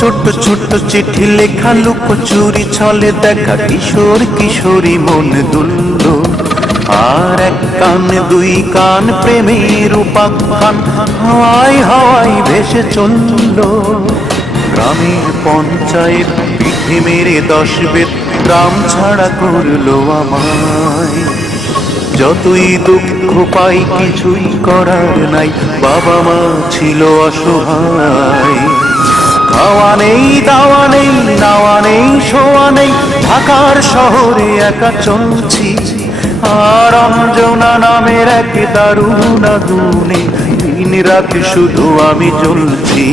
ছোট্ট ছোট্ট চিঠি লেখা লুকোচুরি ছলে দেখা কিশোর কিশোরী মন দুলল। আর এক কান দুই কান প্রেমের উপাখ্যান হাওয়ায় হাওয়ায় ভেসে চলল। গ্রামের পঞ্চায়েত পিঠে মেরে 10 বেত গ্রাম ছাড়া করলো আমায়। যতই দুঃখ পাই কিছুই করার নাই, বাবা মা ছিল অসহায়। খাওয়া নেই দাওয়া নেই নাওয়া নেই শোয়া নেই, ঢাকার শহরে একা চলছি। আর অঞ্জনা নামের এক দারুণ আগুনে দিন রাত শুধু আমি জ্বলছি।